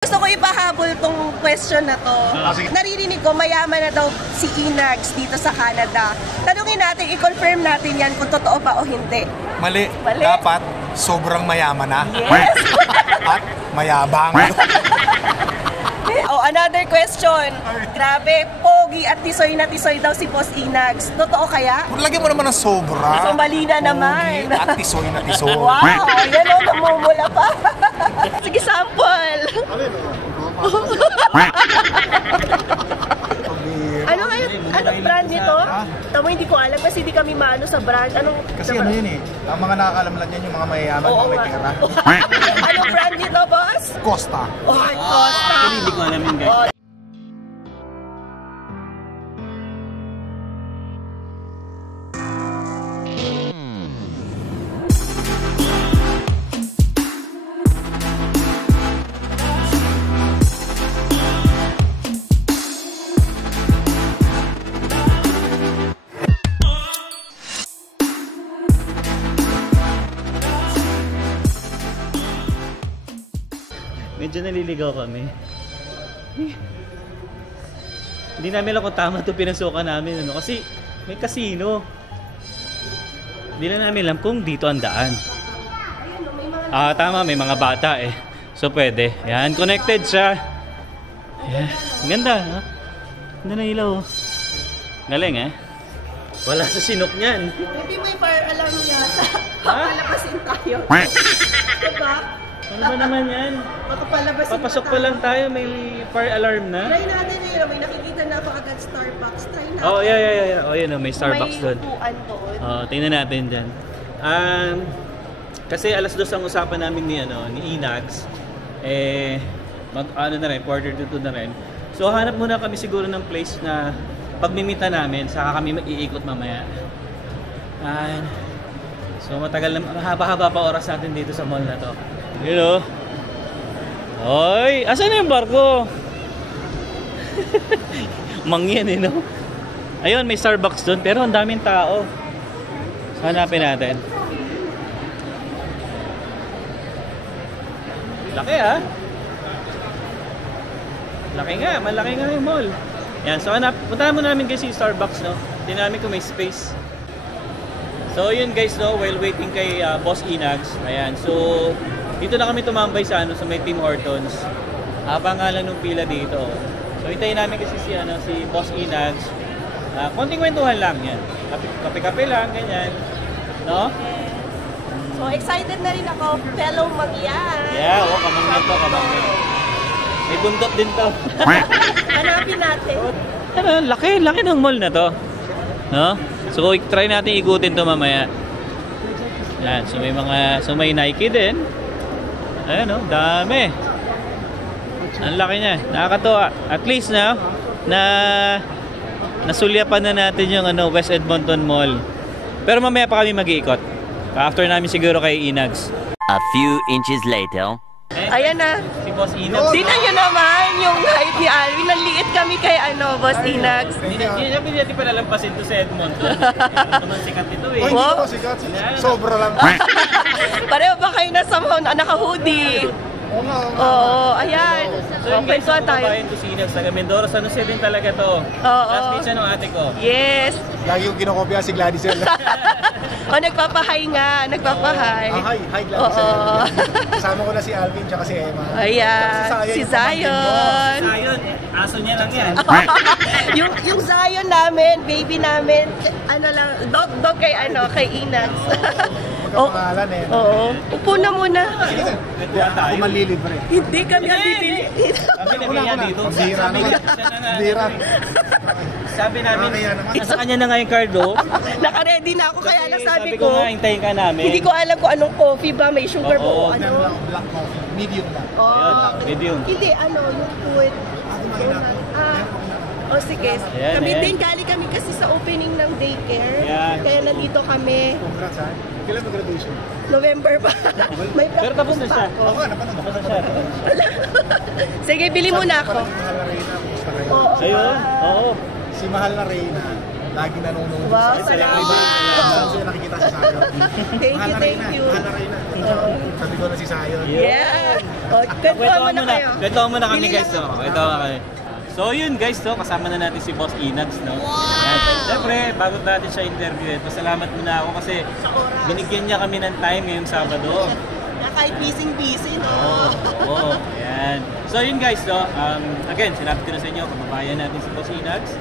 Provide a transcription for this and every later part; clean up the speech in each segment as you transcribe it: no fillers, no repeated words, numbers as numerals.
Gusto ko ipahabol tong question na to. Naririnig ko mayaman na daw si Inags dito sa Canada. Tanungin natin, i-confirm natin yan kung totoo ba o hindi. Mali. Mali. Dapat sobrang mayaman na. Yes! At mayabang. Oh, another question. Grabe, pogi at tisoy na tisoy daw si Boss Inags. Totoo kaya? Lagyan mo naman ng sobra. So, mali na naman. Pogi at tisoy na tisoy. Wow, yan o, namumula pa. Sige, sample. Anong brand nito? Tamo, hindi ko alam kasi hindi kami maano sa brand. Kasi ano yun eh, ang mga nakakalam lang yan yung mga mayayaman, Oo, mga may nga. pera. Anong brand nito, boss? Costa. Oh, Costa. Hindi ko alam yun, guys. Medyo naliligaw kami. Hindi namin alam kung tama ito pinasukan namin. Ano? Kasi may casino. Hindi na namin alam kung dito ang daan. Tama, may mga bata eh. So pwede. Yan, connected siya. Yan. Ganda. Ha? Ganda na ilaw. Galing eh. Wala sa sinok niyan. Maybe may fire alarm yata. Ha? Papalabasin tayo. Diba? Ano ba naman yan? Papalabasin Papasok pa lang tayo, may fire alarm na. Try natin yun. May nakikita na ako agad Starbucks. Try natin. Oh, yeah. Oh, yun, may Starbucks doon. May upuan doon. Oh, tingnan natin dyan. Kasi alas 2 ang usapan namin ni Inags. Ano na rin, quarter to 2 na rin. So, hanap muna kami siguro ng place na pagmimita namin, saka kami mag-iikot mamaya. So, matagal na, haba-haba pa oras natin dito sa mall na to. You know? Oy, asan na yung barko? Mangyan no? Ayun, may Starbucks doon, pero ang daming tao. Hanapin natin. Laki Laki nga, malaki nga yung mall. Yan, so puntahan mo namin guys yung Starbucks, no? Tingnan namin kung may space. So yun guys, no, while waiting kay Boss Inags. Ayan, so dito na kami tumambay sa may Tim Hortons. Habang nga lang nung pila dito. So hintayin namin kasi si Boss Inags. Konting kwentuhan lang yan. Kape-kape lang, ganyan. No? So excited na rin ako, fellow Mangyan. Yeah, kamangyan to, kamangyan. May bundok din to. Hanapin natin. Ano, laki ng mall na to. No? So try natin ikutin to mamaya. Yan, so may Nike din. Ayan dami. Ang laki niya, nakakatuwa. At least nasulyapan na natin yung West Edmonton Mall. Pero mamaya pa kami mag-iikot. After namin siguro kay Inags. A few inches later. Ayan na. Si Boss Inags. Tingnan nyo naman yung height ni Alvin. Naliit kami kay Boss Inags. Hindi natin palalampasin to sa Edmonton. Naman sikat ito eh. Ay, hindi ko sikat. Sobra lang. Pareho ba kayo na somehow naka-hoodie? Oo nga. Oo, ayan. So yung guys, Kwentuhan tayo. kababayan ko si Inags, taga Mindoro, San Jose din talaga to. Oo. Classmate siya ng ate ko. Yes. Lagi yung kinokopya si Gladys. Nagpapahay nga. Nagpapahay. Hi Gladys. Oo. Kasama ko na si Alvin tsaka si Emma. Ayan. Si Zion. Zion, aso niya lang yan. yung Zion namin, baby namin, dog kay Inags. Magkapangalan eh. Oo. Upo na muna. Kwentuhan tayo. Kung malilibre. Hindi kami ang bibili. Sabi na kaya dito. Bira naman. Bira. Sabi namin, sa kanya na nga yung card oh. Naka-ready na ako kaya lang sabi ko ko. nga, hintayin ka namin. Hindi ko alam kung anong coffee ba, may sugar ba o Oo. ano. Black coffee. Medium lang. Oh. Medium. Hindi, yung food. Sige. Ayan, Kami ayan. din, kami kasi sa opening ng daycare. Ayan. Kaya nandito kami. Congrats ha. Kailan mo graduation? November pa. May Pero tapos na siya. Oo nga, napanood. Tapos na siya. Sige, bili muna ako. Mahal na Reyna. Kumusta kayo? Oo. Ayun, oo. Si Mahal na Reyna. Lagi nanonood. Wow, sa salamat. Saan siya nakikita sa Sayon? Thank you. Mahal na Reyna. Oo. Sabi ko na si Sayon. Yeah. Kwentuhan mo na kayo. Kwentuhan muna kami Bili guys. lang No? ako. Kwentuhan kami. So yun guys, no? Kasama na natin si Boss Inags. No? Yan. Siyempre, bago natin siya interview, pasalamat muna ako kasi binigyan niya kami ng time ngayong Sabado. Kahit busy, no? Oo, yan. So yun guys, no? Again, sinabi ko na sa inyo, kababayan natin si Boss Inags.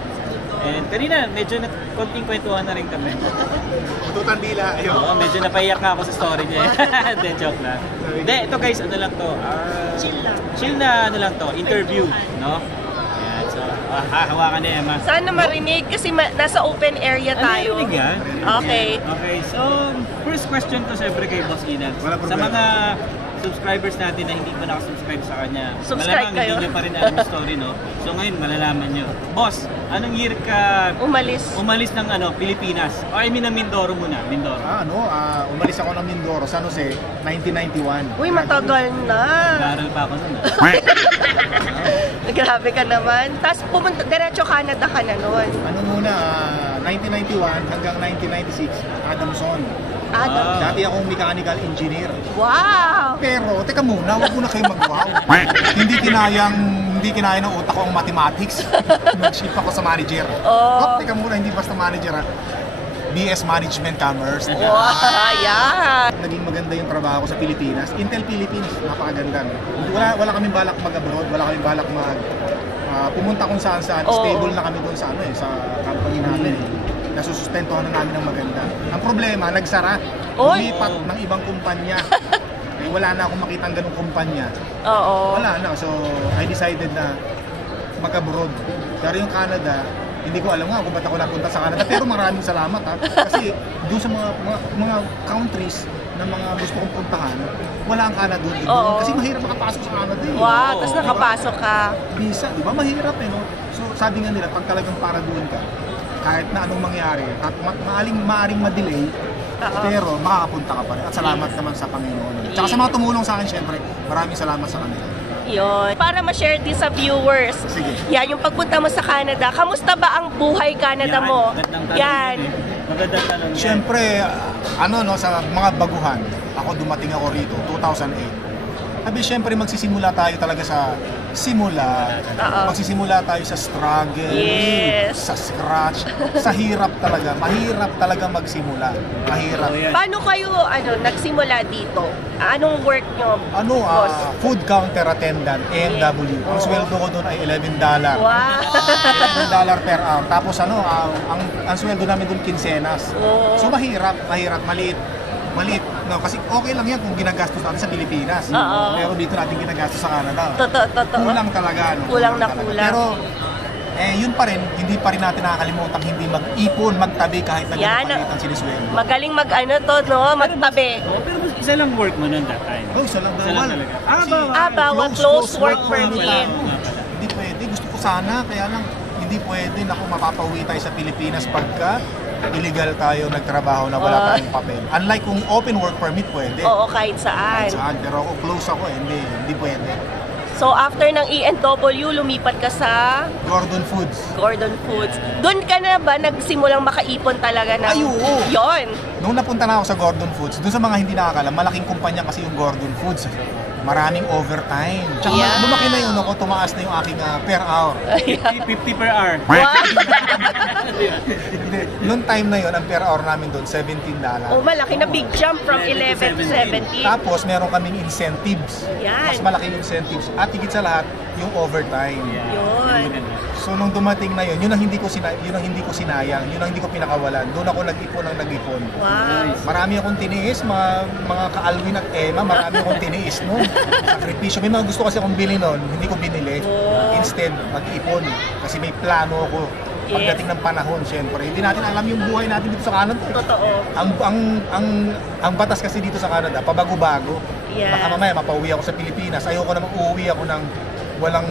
And kanina, medyo konting kwentuhan na rin kami. Ututan dila, ayun. Oo, medyo napaiyak na ako sa story niya. Hindi, joke lang. Hindi, ito guys, ano lang to? Chill na ano lang to, interview, no? Yan, so, hahawakan ni Emma. Sana marinig kasi nasa open area tayo. Ano yung yan? Okay. Okay, so, first question ko siyempre kay Boss Inags. Wala Sa problema. mga subscribers natin na hindi pa nakasubscribe sa kanya, Subscribe malamang kayo. hindi nyo pa rin alam yung story, no? So ngayon, malalaman nyo. Boss, anong year ka umalis ng Pilipinas? O I mean, ng Mindoro muna, Mindoro. Umalis ako ng Mindoro, San Jose, 1991. Uy, matagal na. Nag-aaral pa ako nun. Grabe ka naman. Tapos pumunta, diretso Canada ka na nun. Ano muna, 1991 hanggang 1996, Adamson. Adam. Dati akong mechanical engineer. Wow! Pero, teka muna, wag mo na kayo mag-wow. hindi kinaya ng utak ko ang mathematics. Nag-shift ako sa manager. Oh. Teka muna, hindi basta manager ha. BS Management Commerce. Wow! Yeah! Naging maganda yung trabaho ko sa Pilipinas. Intel Philippines, napakaganda. Wala kaming balak mag-abroad, wala kaming balak pumunta kung saan-saan. Oo. Stable na kami doon sa sa company namin. Nasusustentuhan na namin ng maganda. Ang problema, nagsara. Oy! Lumipat ng ibang kumpanya. Wala na akong makitang ganung kumpanya. Oo. Wala na. So, I decided na mag-abroad. Pero yung Canada, hindi ko alam nga kung ba't ako napunta sa Canada. Pero maraming salamat ha. Kasi doon sa mga countries na mga gusto kong puntahan, wala ang Canada doon. Oo. Kasi mahirap makapasok sa Canada eh. Wow! Tapos nakapasok ka. Visa, di ba? Mahirap eh, no? So, sabi nga nila, pag talagang para doon ka, kahit na anong mangyari, at maaring ma-delay, pero makakapunta ka pa rin. At salamat naman sa Panginoon. Tsaka sa mga tumulong sa akin, syempre, maraming salamat sa kanila. Yun. Para ma-share din sa viewers. Sige. Yan, yung pagpunta mo sa Canada, kamusta ba ang buhay Canada mo? Yan. Magandang tanong yan. Syempre, sa mga baguhan, ako dumating ako rito, 2008. Sabi, syempre magsisimula tayo talaga sa simula. Oo. Magsisimula tayo sa struggle, Yes. sa scratch, sa hirap talaga. Mahirap talaga magsimula. Mahirap. So, yan. Paano kayo nagsimula dito? Anong work nyo? boss? Food counter attendant, AMW. Ang sweldo ko doon ay $11. Wow! $11 per hour. Tapos ang sweldo namin doon kinsenas. Oo. So mahirap, maliit. No, kasi okay lang yan kung ginagastos natin sa Pilipinas. Oo. Pero dito natin ginagastos sa Canada. Totoo. Kulang talaga. No? Kulang na talaga. kulang. Pero yun pa rin, hindi pa rin natin nakakalimutan hindi mag-ipon, magtabi kahit na Yan. ganun palitan sinisweldo. Magaling magtabi. Pero isa lang work mo nun that time. Oh, isa lang Isa lang bawal. talaga. Bawal close work permit. Hindi pwede. Gusto ko sana, kaya lang hindi pwede. Naku, mapapauwi tayo sa Pilipinas pagka illegal tayo nagtrabaho na wala tayong papel. Unlike kung open work permit, pwede. Oo, kahit saan. Saan? Pero ako, close ako hindi pwede. So after ng ENW, lumipat ka sa Gordon Foods. Gordon Foods. Doon ka na ba nagsimulang makaipon talaga ng... Ay, oo. Yun. Nung napunta na ako sa Gordon Foods, doon sa mga hindi nakakalam, malaking kumpanya kasi yung Gordon Foods. Maraming overtime. Tsaka Yeah. lumaki na yun ako, tumaas na yung aking per hour. 50 per hour. Wow. Hindi, noong time na yun, ang per hour namin doon, $17. Oh, malaki na big jump from 11 to 17. Tapos meron kaming incentives. Yan. Mas malaki yung incentives. At higit sa lahat, yung overtime. Yun. So nung dumating na yun ang hindi ko sinayang, yun ang hindi ko pinakawalan. Doon ako nag-ipon. Wow. Marami akong tiniis, mga ka-Alwin at Emma, marami akong tiniis noon. Sakripisyo. May mga gusto kasi akong bilhin noon, hindi ko binili. Instead, mag-ipon. Kasi may plano ako. Pagdating ng panahon, syempre. Hindi natin alam yung buhay natin dito sa Canada. Totoo. Ang batas kasi dito sa Canada, pabago-bago. Yeah. Baka mamaya mapauwi ako sa Pilipinas. Ayoko namang uuwi ako ng walang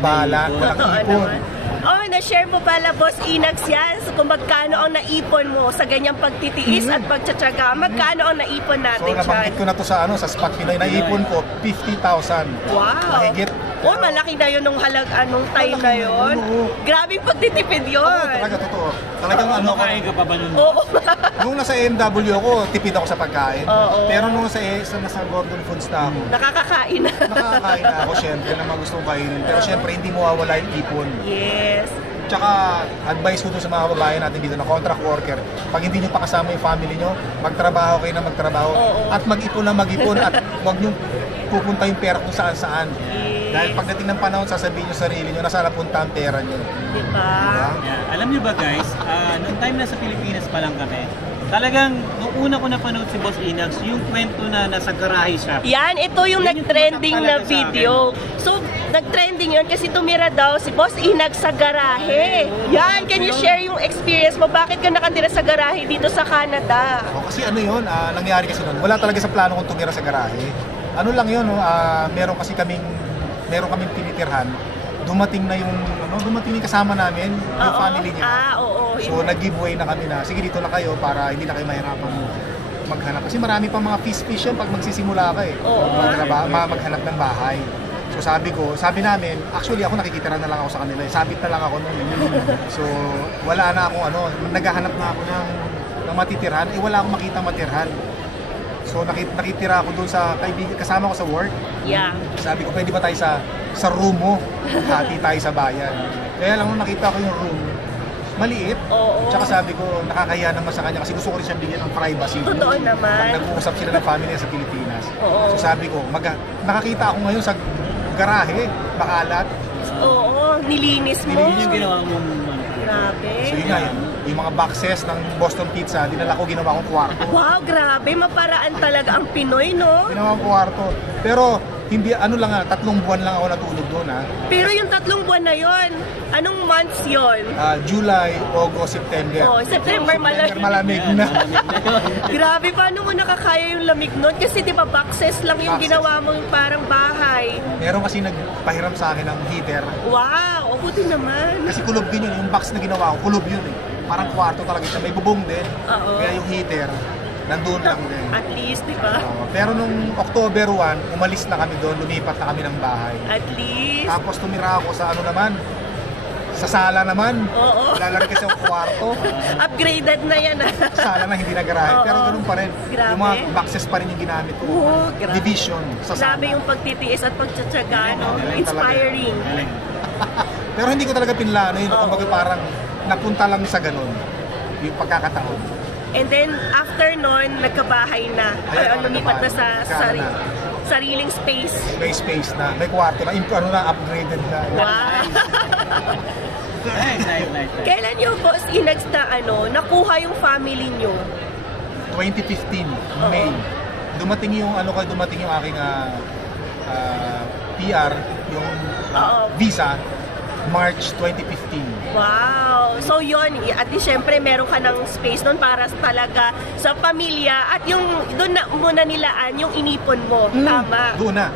bala, walang Totoo ipon. naman. Oh, na-share mo pala, Boss Inags, yan. So, kung magkano ang naipon mo sa ganyang pagtitiis at pagtsatsaga, magkano ang naipon So natin nabanggit ko na to sa spot Pinoy. Naipon ko 50,000. Wow. Mahigit Oh, malaki na yun nung anong time na yun. Oo. Grabe yung pagtitipid yun. Oo, talaga, totoo. Talagang ano ako, Kumakain ka pa ba nun? Oo. nung nasa AMW ako, tipid ako sa pagkain. Oo. Pero nung nasa Gordon Foods na ako, Nakakakain na. nakakain na ako syempre na mga gusto kong kainin. Pero syempre hindi mawawala yung ipon. Yes. Tsaka advice ko dun sa mga kababayan natin dito na contract worker, pag hindi nyo pa kasama yung family nyo, magtrabaho kayo na magtrabaho Oo. at mag-ipon na mag-ipon at huwag nyo pupunta yung pera kung saan-saan. Yes. Dahil pagdating ng panahon, sasabihin nyo sa sarili nyo, nasaan napunta ang pera nyo. Diba? Yeah. Alam niyo ba guys, nung time na sa Pilipinas pa lang kami, talagang nung una ko napanood si Boss Inags, yung kwento na nasa garahe siya. Yan, ito yung Yan yung nag-trending tumatak na talaga sa video. So, nag-trending yun kasi tumira daw si Boss Inag sa garahe. Yan, can you share yung experience mo? Bakit ka nakatira sa garahe dito sa Canada? O, kasi ano yun, nangyari kasi nun, wala talaga sa plano kong tumira sa garahe. Ano lang yun, no, meron kaming tinitirhan. Dumating na yung kasama namin, yung family niya. Oo. So nag-giveaway na kami na, sige dito na kayo para hindi na kayo mahirapan maghanap. Kasi marami pang mga fish yan pag magsisimula ka eh. Oo. Maghanap ng bahay. So sabi namin, actually ako nakikitira na lang ako sa kanila. Sabit na lang ako nun. So wala na akong naghahanap na ako ng matitirhan. Wala akong makita matirhan. So nakitira ako doon sa kaibigan, kasama ko sa work. Yeah. Sabi ko, pwede ba tayo sa room mo? Hati tayo sa bayan. Kaya lang nung nakita ko yung room, maliit. Oo. Tsaka sabi ko, nakakahiya naman sa kanya kasi gusto ko rin siyang bigyan ng privacy. Totoo naman. Pag nag-uusap sila ng family sa Pilipinas. Oo. So sabi ko, nakakita ako ngayon sa garahe, makalat. Oo, nilinis mo. Yun yung ginawa mong Grabe. So yun nga yun, yung mga boxes ng Boston Pizza, dinala ko, ginawa kong kwarto. Wow, grabe. Maparaan talaga ang Pinoy, no? Ginawa kong kwarto. Pero hindi, 3 buwan lang ako natulog doon ha. Pero yung 3 buwan na yon, anong months yon? July, August, September. Oh, September malamig. Malamig na. Grabe, paano mo nakakaya yung lamig nun? Kasi di ba boxes lang yung Boxes. ginawa mong parang bahay. Meron kasi nagpahiram sa akin ng heater. Wow, buti naman. Kasi kulob din yun. Yung box na ginawa ko, kulob yun eh. Parang kwarto talaga siya. May bubong din. Oo. Kaya yung heater, nandun lang din. At least, di ba? Pero nung October 1, umalis na kami doon. Lumipat na kami ng bahay. At least. Tapos tumira ako sa sa sala naman. Oo. Lalari kasi ang kwarto. Upgraded na yan. Sala na hindi na garahe. Oo. Pero ganun pa rin. Grabe. Yung mga boxes pa rin yung ginamit ko. Oo, grabe. Division sa sala. Grabe yung pagtitiis at pagtsatsaga, no? Galing talaga. Inspiring. Pero hindi ko talaga pinlano yun. Oo. Kumbaga parang napunta lang sa ganun. Yung pagkakataon. And then, after nun, nagkabahay na. Ayun, Lumipat na sa nagkabahay. Nagkaroon sariling space. May space na, may kwarto na, upgraded na. Wow! Nice. Kailan yung Boss Inags na nakuha yung family nyo? 2015, May. Dumating yung aking PR, yung Oo. visa, March 2015. Wow! So yun, at least syempre meron ka ng space nun para talaga sa pamilya at yung doon na muna nilaan yung inipon mo. Tama. Doon na.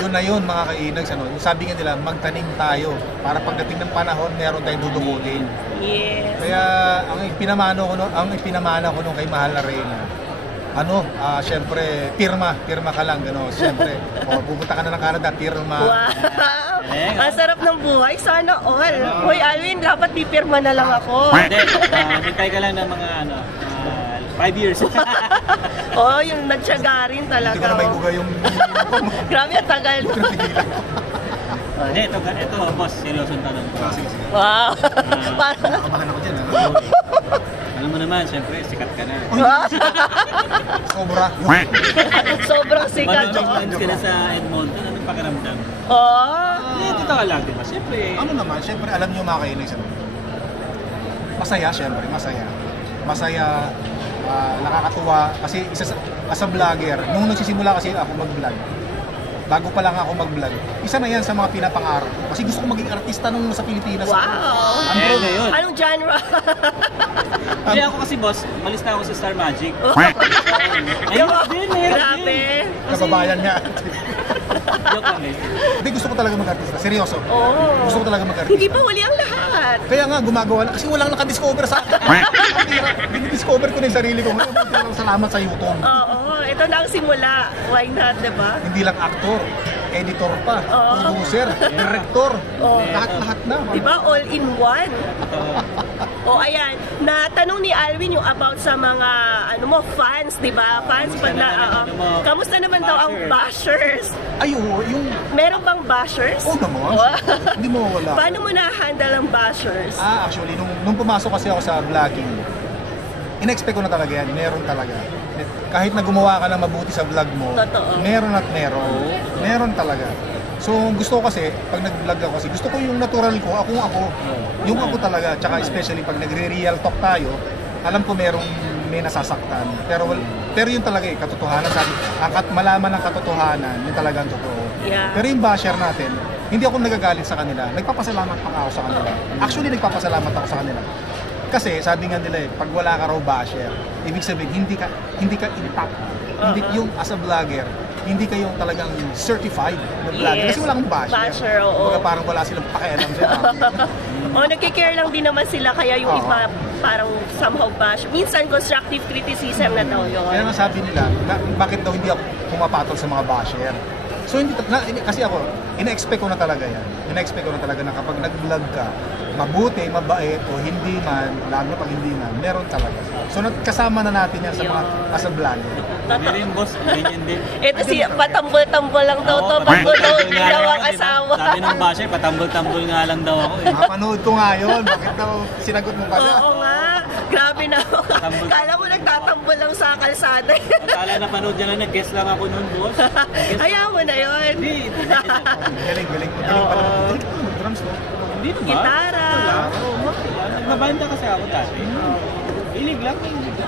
Yun na yun, mga kainags. Sabi nga nila, magtanim tayo para pagdating ng panahon, meron tayong dudukutin. Yes. Kaya ang ipinamana ko nung kay Mahal na Reyna, syempre, pirma ka lang, gano'n. Syempre, pupunta ka na ng Canada, pirma. Wow! Ang sarap ng buhay. Sana all. Hoy, Alwin, dapat pipirma na lang ako. Hindi, hintay ka lang ng mga 5 years. Oh, yung nagtsaga rin talaga. Hindi ko na may oh. buga yung... Grabe, ang tagal. Hindi, ito boss, seryosong tanong ko. Sige. Wow! Parang... Nakabahan ako dyan. Alam mo naman, siyempre, sikat ka na. Sobra. Sobrang sikat. Mag-joke ka na sa Edmonton, anong pakiramdam? Oh! Dito ka lang, di ba? Siyempre. Ano naman, syempre, alam niyo mga kainags. Masaya, syempre, masaya. Masaya, nakakatuwa. Kasi as a vlogger, nung nagsisimula kasi ako mag-vlog, bago pa lang ako mag-vlog, isa na yan sa mga pinapangarap ko. Kasi gusto ko maging artista nung sa Pilipinas. Wow! Yun. Anong genre? Hindi ako kasi boss, malis na ako sa Star Magic. Grabe. Kababayan niya. Joke lang eh. Hindi, gusto ko talaga mag-artista. Seryoso. Oh. Gusto ko talaga mag-artista. Hindi pa huli ang lahat. Kaya nga, gumagawa na. Kasi walang nakadiscover sa akin. Dinidiscover ko na yung sarili ko. Ngayon, salamat sa YouTube. Oo, ito na ang simula. Why not, diba? Hindi lang actor, editor pa, Oo. producer, director, Oo. lahat-lahat na. Diba? All in one. O ayan, natanong ni Alvin yung about sa mga fans, diba? Fans pag kamusta naman daw ang bashers? Ay, oo, yung, Meron bang bashers? oh naman, hindi mo wala. Paano mo na-handle ang bashers? Actually, nung pumasok kasi ako sa vlogging, in-expect ko na talaga yan, meron talaga. Kahit na gumawa ka ng mabuti sa vlog mo, Totoo. meron at meron. Meron talaga. So gusto ko kasi, pag nag-vlog ako kasi, gusto ko yung natural ko, ako. Yung ako talaga, tsaka especially pag nagre-real talk tayo, alam ko may nasasaktan. Pero yun talaga katotohanan. Sabi, malaman ng katotohanan, yun talaga ang totoo. Yeah. Pero yung basher natin, hindi ako nagagalit sa kanila. Nagpapasalamat pa ako sa kanila. Actually, nagpapasalamat ako sa kanila. Kasi sabi nga nila pag wala ka raw basher, ibig sabihin hindi ka intact. Hindi yung as a vlogger, hindi kayo talagang certified na vlogger. Yes. Kasi wala kang basher. Basher, oo. Kumbaga parang wala silang pakialam sa Nagkikare lang din naman sila kaya yung Oo. iba parang somehow bash. Minsan constructive criticism na daw yun. Kaya nga sabi nila, bakit daw hindi ako pumapatol sa mga basher? So kasi ako, ina-expect ko na talaga yan. Ina-expect ko na talaga na kapag nag-vlog ka, mabuti, mabait, o hindi man, lalo na pag hindi man, meron talaga. So kasama na natin yan sa mga as a vlogger. Hindi rin, boss. Ganyan din. Ito si patambol-tambol lang daw to. Pag-load daw ang asawa. Sabi ng basher, patambol-tambol nga lang daw ako eh. Mapanood ko nga yun. Bakit daw sinagot mo pa siya? Oo nga. Grabe na. Kala mo nagtatambol lang sa kalsada. Akala na panood niya lang, nag-guess lang ako nun, boss. Hayaan mo na yun. Hindi. Galing pala. Drums ko. Hindi naman. Gitara. Nagbabanda kasi ako dati. Hilig lang.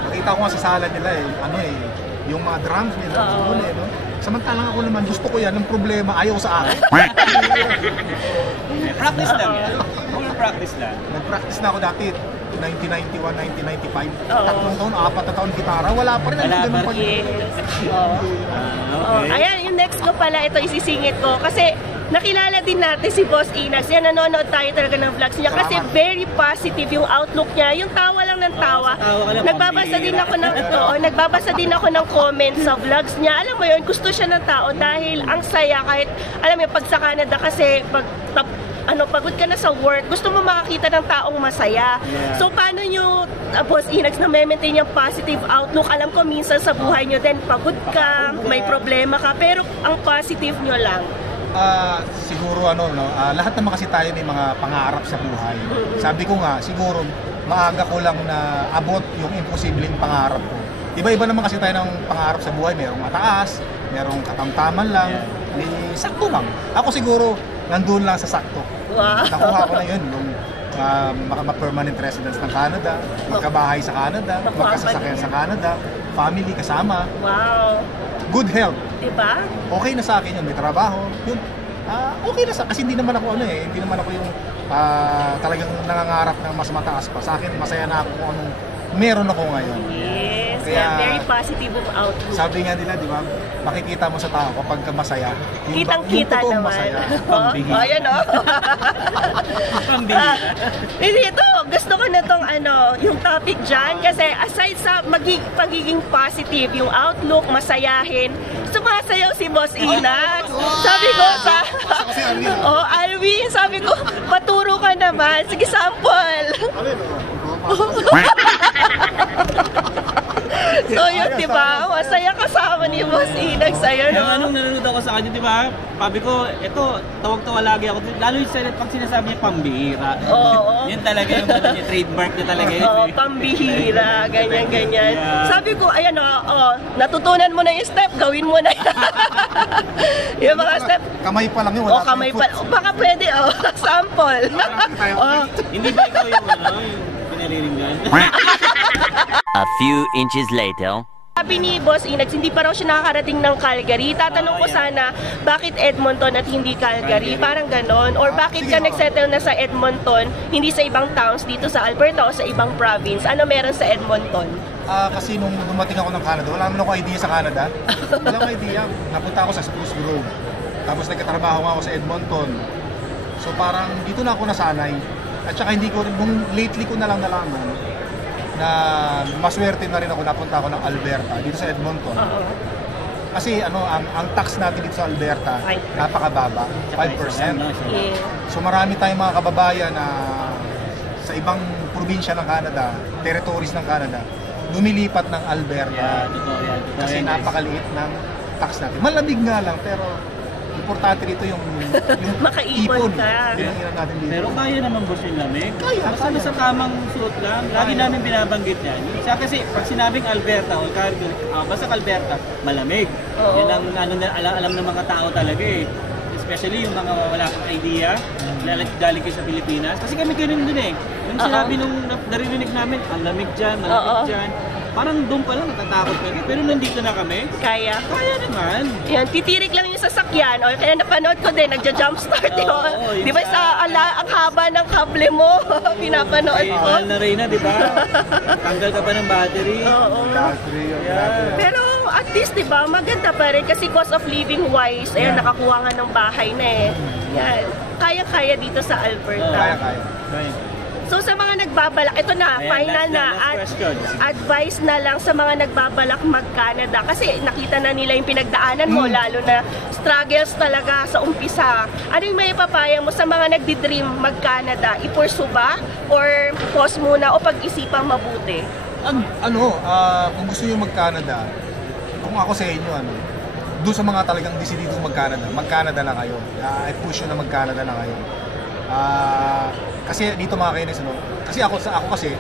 Nakita ko nga sa sala nila yung mga drums nila. Oo. No? Samantalang ako naman, gusto ko yan. Ang problema, ayaw sa akin. Practice lang yan. Full practice lang. Nag-practice na ako dati, 1991, 1995. Oo. 3 taon, 4 na taon gitara. Wala pa rin. Wala Ganun pa rin. Yes. Oo. Oh, Okay. ayan, yung next ko pala, ito isisingit ko. Kasi nakilala din natin si Boss Inags. Yan, nanonood tayo talaga ng vlogs niya. Kasi Salamat. very positive yung outlook niya. Yung tawa lang ng tawa. tawa ka lang, Nagbabasa din pambihira. ako ng nagbabasa din ako ng comments sa vlogs niya. Alam mo yun, gusto siya ng tao dahil ang saya kahit, alam mo, pag sa Canada kasi, pagod ka na sa work, gusto mo makakita ng taong masaya. Yeah. So, paano nyo, Boss Inags, na maintain yung positive outlook? Alam ko, minsan sa buhay nyo din, pagod ka, may problema ka, pero ang positive nyo lang. Siguro lahat naman kasi tayo may mga pangarap sa buhay. Sabi ko nga, siguro maaga ko lang na abot yung imposibleng pangarap ko. Iba-iba naman kasi tayo ng pangarap sa buhay. Merong mataas, merong katamtaman lang, may sakto lang. Ako siguro, nandun lang sa sakto. Wow. Nakuha ko na yun nung maka-permanent residence ng Canada, magkabahay sa Canada, magkasasakyan sa Canada, family kasama, Wow. good health. Diba? Okay na sa akin yun, may trabaho, yun, okay na sa kasi hindi naman ako hindi naman ako yung talagang nangangarap ng mas mataas pa. Sa akin, masaya na ako kung anong meron ako ngayon. Yes. Kaya- Very positive of outlook. Sabi nga nila, di ba, makikita mo sa tao kapag ka masaya. Kitang-kita totoong naman. masaya. Pambihira. Oh, ayan o. Pambihira. Hindi, ito, gusto ko na tong yung topic dyan. Kasi aside sa pagiging positive, yung outlook, masayahin, sumasayaw si Boss Inags. Sabi ko sa... Si Alvin. Oh, Alvin, sabi ko, paturo ka naman. Sige, sample. So yun, di ba? Masaya kasama ni Boss Inags. Ayun, Yung no? anong nanonood ako sa kanya, di ba? Sabi ko, ito, tawag-tawa lagi ako. Lalo yung pag sinasabi niya pambihira. Oo. Yun talaga yung niya, trademark niya talaga yun. Oo, pambihira, ganyan-ganyan. Yeah. Sabi ko, ayan natutunan mo na yung step, gawin mo na yan. Yung mga step, Kamay pa lang yun. o kamay pa, baka pwede, sample. Oh, Hindi ba ikaw yung yung pinariringgan? A few inches later. sabi ni Boss Inags, hindi pa raw siya nakakarating ng Calgary. Tatanong ko sana, bakit Edmonton at hindi Calgary? Parang ganon. Or bakit ka nagsettle na sa Edmonton, hindi sa ibang towns dito sa Alberta o sa ibang province? Ano meron sa Edmonton? Kasi nung dumating ako ng Canada, wala naman ako idea sa Canada. Wala akong idea. Napunta ako sa Spruce Grove. Tapos nagkatrabaho nga ako sa Edmonton. So parang dito na ako nasanay. At saka hindi ko rin, nung lately ko na lang nalaman na maswerte na rin ako, napunta ako ng Alberta, dito sa Edmonton. Kasi ang tax natin dito sa Alberta, napakababa, 5%. Yeah. So marami tayong mga kababayan na sa ibang probinsya ng Canada, territories ng Canada, lumilipat ng Alberta. Totoo yan. Kasi napakaliit ng tax natin. Malamig nga lang, pero importante dito yung Makaipon ka. Pinanginan natin dito. Pero kaya naman boss yung lamig. Kaya. Sa tamang suot lang. Lagi namin binabanggit yan. Siya kasi pag sinabing Alberta o Calgary, basta Alberta, malamig. Oo. Yan ang alam ng mga tao talaga eh. Especially yung mga wala pang idea, galing kayo sa Pilipinas. Kasi kami ganun din eh. Yung sinabi nung naririnig namin, ang lamig dyan, malamig dyan. Parang doon pa lang natatakot kami. Pero nandito na kami, Kaya. kaya naman. Yan, titirik lang yung sasakyan. O, kaya napanood ko din, nagja-jumpstart yun. Oo, Di ba sa ang haba ng kable mo, pinapanood Ay, ko. mahal na Reyna, di ba? Tanggal ka pa ng battery. Oo. Yeah. Pero at least, di ba, maganda pa rin kasi cost of living wise, ayun, nakakuha nga ng bahay na eh. Yan. Kaya-kaya dito sa Alberta. Kaya. Right. So sa mga nagbabalak, ito na, Ayan, final last na, question. advice na lang sa mga nagbabalak mag-Canada. Kasi nakita na nila yung pinagdaanan mo, lalo na struggles talaga sa umpisa. Ano yung may papaya mo sa mga nagdi-dream mag-Canada? I-pursue ba? Or pause muna o pag-isipang mabuti? Kung gusto nyo mag-Canada, kung ako sa inyo, doon sa mga talagang decidido mag-Canada na kayo. I-push nyo na mag-Canada na kayo. Kasi dito mga kainis, kasi ako kasi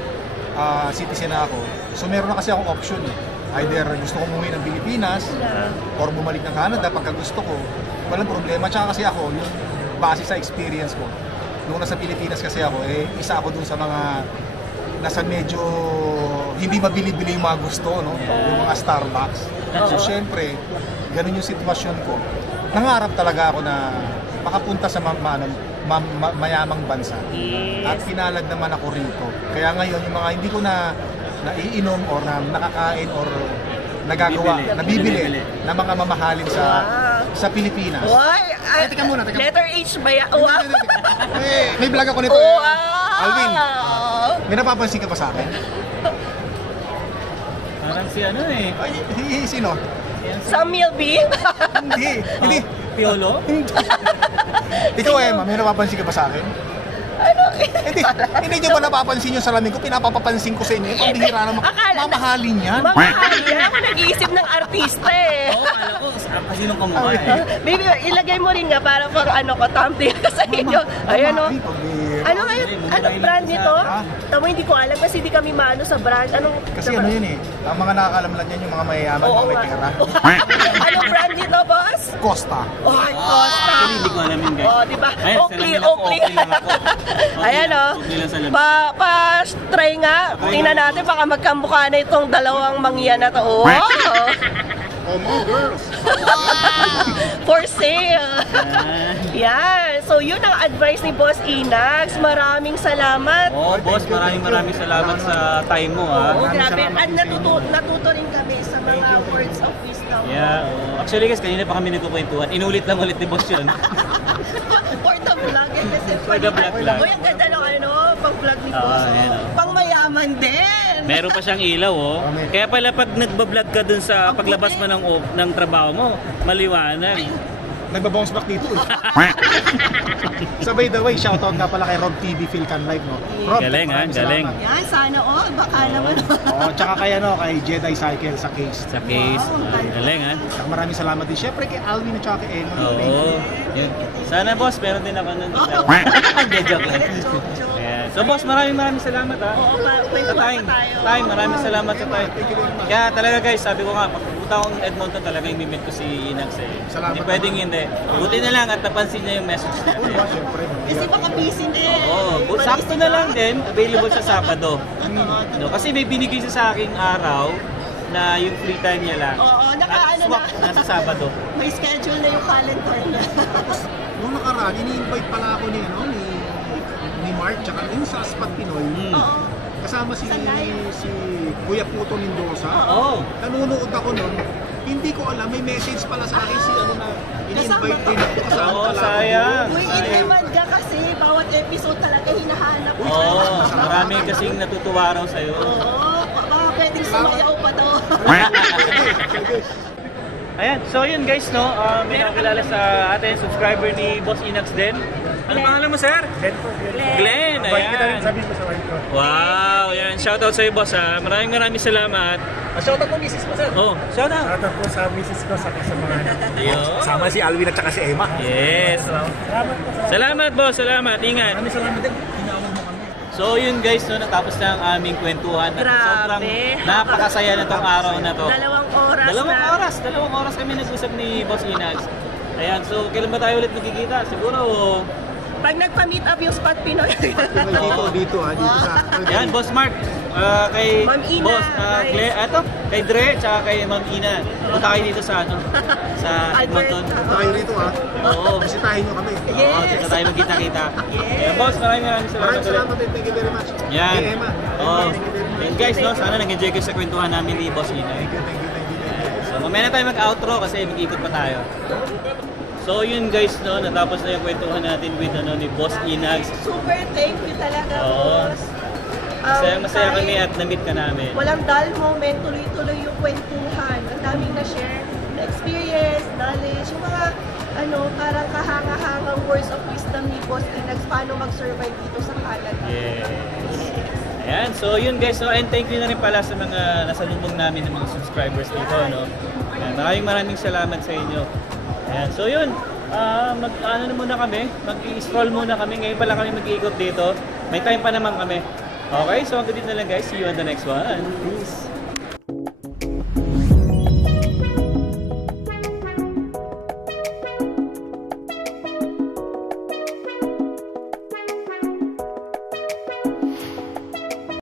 citizen na ako, so meron na kasi akong option either gusto ko umuwi ng Pilipinas or bumalik ng Canada pagka gusto ko, walang problema. Tsaka kasi ako, yung base sa experience ko nung nasa Pilipinas kasi ako, isa ako dun sa mga nasa medyo hindi mabili-bili yung mga gusto, yung mga Starbucks. So syempre, ganun yung sitwasyon ko. Nangarap talaga ako na makapunta sa mayamang bansa. Yes. At pinalag naman ako rito. Kaya ngayon, yung mga hindi ko na naiinom or na nakakain or nagagawa, nabibili na mga mamahalin sa Pilipinas. Why? Teka muna. Letter H ba yan? Wow! May vlog ako nito. Wow! Alvin, may napapansin ka pa sa akin? Parang si ano eh. Ay, sino? Sa Milby? Hindi. Piolo? Ikaw Emma, may napapansin ka ba sa akin? Ano? Hindi nyo ba napapansin yung salamin ko? Pinapapansin ko sa inyo. Ang bihira naman. Mamahalin yan. Mamahalin yan. Ako nag-iisip ng artista eh. Oo, kala ko. Kasi nung kamukha eh. Baby, ilagay mo rin nga para pang thumbnail ka sa inyo. Ayan o. Ano ngayon? Anong brand nito? Tamo, hindi ko alam kasi hindi kami maano sa brand. Kasi ano yun eh. Ang mga nakakalam lang yan yung mga mayayaman, Oo mga may nga. pera. Anong brand nito, boss? Costa. Oh, Costa. Actually, hindi ko alam yun guys. Oh, di ba? Ayun, Oakley, salamin ako, Oakley. Oakley lang ako. Ayan o. Oakley lang salamin. Pa-try nga. Tingnan natin, baka magkamukha na itong dalawang mangyan na to. Wow! Oh, mga girls. For sale. Yan. So, yun ang advice ni Boss Inags. Maraming salamat. Oh, boss, maraming salamat sa time mo ha. Oo, grabe. At natuto rin kami sa mga words of wisdom. Yeah, actually guys, kanina pa kami nagkukwentuhan. Inulit lang ulit ni boss yun. For the vlog eh, kasi For the vlog lang. Uy, ang ganda ng pang-vlog ni Boss. ayan, Pang mayaman din. Meron pa siyang ilaw oh. Kaya pala pag nagbablog ka dun sa paglabas mo ng trabaho mo, maliwanag. Nagbabounce back dito. So by the way, shoutout nga pala kay Rob TV Philcan Live, no? Rob, Galing, maraming galing. salamat. Yan, sana baka naman. Tsaka kay Jedi Cycle sa case. Sa case. Galing ha. Tsaka maraming salamat din. Syempre kay Alvin at tsaka kay Emma. Oo. Yun. Sana boss, meron din ako nun. Hindi, joke lang. Ayan. So boss, maraming salamat ha. Oo, Sa kwento time. tayo. Maraming salamat sa time. Kaya talaga guys, sabi ko nga, pag pupunta akong Edmonton talaga yung mimit ko si Inags eh. Salamat Hindi pwedeng hindi. Buti na lang at napansin niya yung message natin. Syempre. Kasi baka busy din. Oo. Sakto na lang din, available sa Sabado. No, kasi may binigay siya sa aking araw na yung free time niya lang. Oo, At swak, nasa Sabado. May schedule na yung calendar niya. Nung nakaraan, ini-invite pala ako ni Mark, tsaka yung sa Aspat Pinoy. Oo. Kasama si Kuya Puto Mendoza. Oo. Nanonood ako nun. Hindi ko alam, may message pala sa akin si ini-invite din ako. Kasama Oo, pala ako. sayang. Uy, in-demand ka kasi bawat episode talaga hinahanap mo. Oo, marami kasing natutuwa raw sa'yo. Oo, baka pwedeng sumayaw pa to. Ayan, so yun guys, no, may nakakilala sa atin, subscriber ni Boss Inags din. Ano pangalan mo, sir? Glenn, ayan. Wow, yan. Shoutout sa'yo, boss, ha. Maraming salamat. Shoutout mo, misis mo, sir. Oh, shoutout. Shoutout po sa misis ko sa mga anak. Ayun. Sama si Alwin at saka si Emma. Yes. Salamat po. Salamat, boss. Salamat. Ingat. Maraming salamat din. Tinawag mo kami. So yun guys, no, natapos na ang aming kwentuhan. At Grabe. sobrang napakasaya na tong araw na to. Dalawang oras Dalawang oras kami nag-usap ni Boss Inags. Ayan, so kailan ba tayo ulit magkikita? Siguro, Pag nagpa-meet up yung Spot Pinoy. Dito sa... yan, Boss Mark, kay Ma'am Ina, Boss, nice. kay Dre, tsaka kay Ma'am Ina. Punta kayo dito sa sa Edmonton. Tayo rito Oo. Bisitahin nyo kami. Yes. Oo, dito tayo magkita-kita. Ayan, Boss, maraming salamat. Maraming salamat din. Thank you very much. Yan. Hey, Emma. Oo. Thank you very much. Yan guys, no, sana nag-enjoy kayo sa kwentuhan namin ni Boss Ina. Thank you. So, mamaya na tayo mag-outro kasi mag-ikot pa tayo. So, yun guys, no, natapos na yung kwentuhan natin with ni Boss Inags. Super thank you talaga, Oo. boss. Masaya Kahit kami at na-meet ka namin. Walang dull moment, tuloy-tuloy yung kwentuhan. Ang daming na-share, na experience, knowledge, yung mga parang kahanga-hangang words of wisdom ni Boss Inags, paano mag-survive dito sa Canada. Yes. Ayan, so yun guys, no, and thank you na rin pala sa mga nasalubong namin ng mga subscribers dito, no. Ayan, maraming salamat sa inyo. Ayan, so yun, muna kami, mag-i-scroll muna kami, ngayon pala kami mag-iikot dito, may time pa naman kami. Okay, so hanggang dito na lang guys, see you on the next one. Peace!